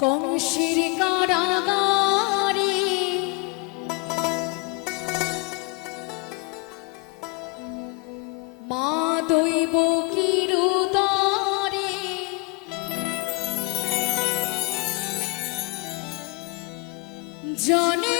কংসের কারাগারে। মা দৈব কিরুদারে। জনে